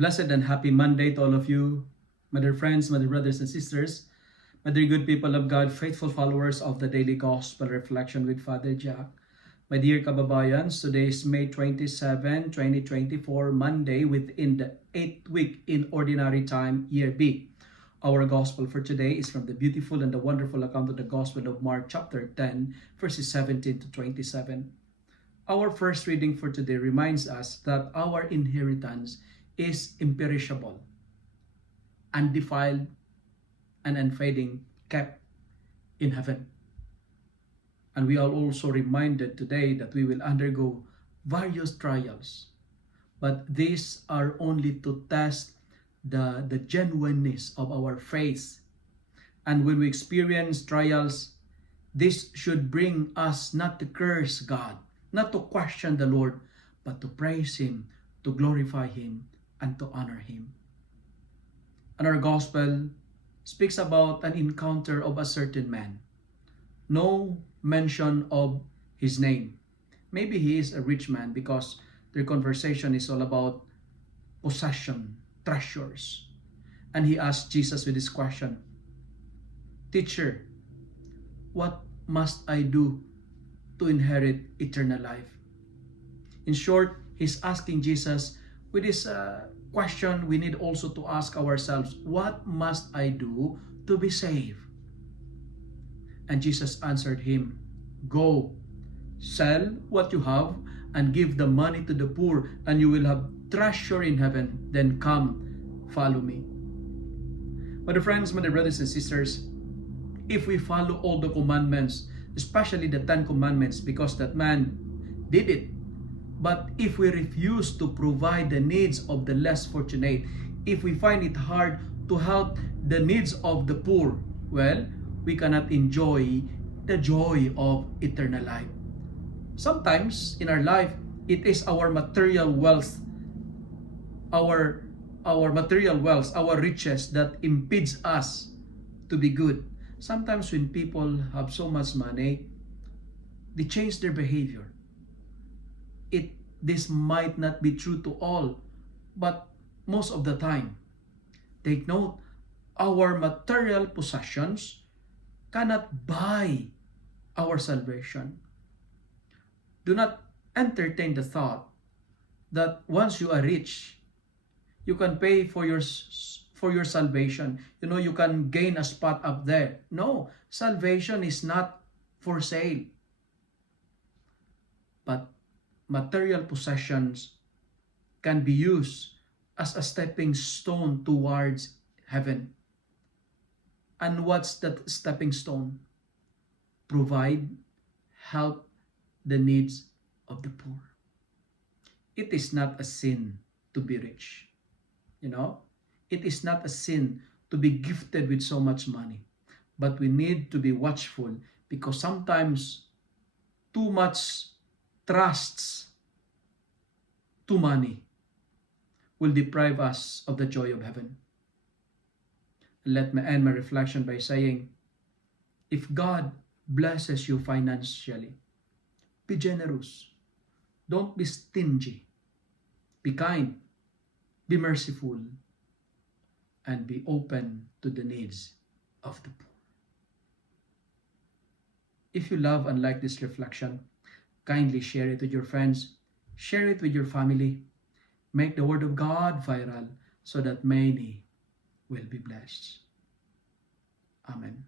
Blessed and happy Monday to all of you, my dear friends, my dear brothers and sisters, my dear good people of God, faithful followers of the Daily Gospel Reflection with Father Jack. My dear kababayans, today is May 27, 2024, Monday within the 8th week in Ordinary Time, Year B. Our Gospel for today is from the beautiful and the wonderful account of the Gospel of Mark chapter 10, verses 17 to 27. Our first reading for today reminds us that our inheritance is imperishable, undefiled, and unfading, kept in heaven. And we are also reminded today that we will undergo various trials, but these are only to test the genuineness of our faith. And when we experience trials, this should bring us not to curse God, not to question the Lord, but to praise Him, to glorify Him, and to honor Him. And our Gospel speaks about an encounter of a certain man. No mention of his name. Maybe he is a rich man because their conversation is all about possession, treasures. And he asked Jesus with this question, "Teacher, what must I do to inherit eternal life?" In short, he's asking Jesus with this question we need also to ask ourselves, what must I do to be saved? And Jesus answered him, "Go, sell what you have and give the money to the poor, and you will have treasure in heaven. Then come, follow me." My dear friends, my dear brothers and sisters, if we follow all the commandments, especially the 10 commandments, because that man did it, but if we refuse to provide the needs of the less fortunate, if we find it hard to help the needs of the poor, well, we cannot enjoy the joy of eternal life. Sometimes in our life, it is our material wealth, our material wealth, our riches that impedes us to be good. Sometimes when people have so much money, they change their behavior. This might not be true to all, but most of the time. Take note, our material possessions cannot buy our salvation. Do not entertain the thought that once you are rich, you can pay for your salvation. You can gain a spot up there. No, salvation is not for sale. But material possessions can be used as a stepping stone towards heaven. And what's that stepping stone? Provide, help the needs of the poor. It is not a sin to be rich. It is not a sin to be gifted with so much money. But we need to be watchful because sometimes too much trusts to money will deprive us of the joy of heaven. Let me end my reflection by saying, if God blesses you financially, be generous. Don't be stingy. Be kind. Be merciful. And be open to the needs of the poor. If you love and like this reflection, kindly share it with your friends. Share it with your family. Make the Word of God viral so that many will be blessed. Amen.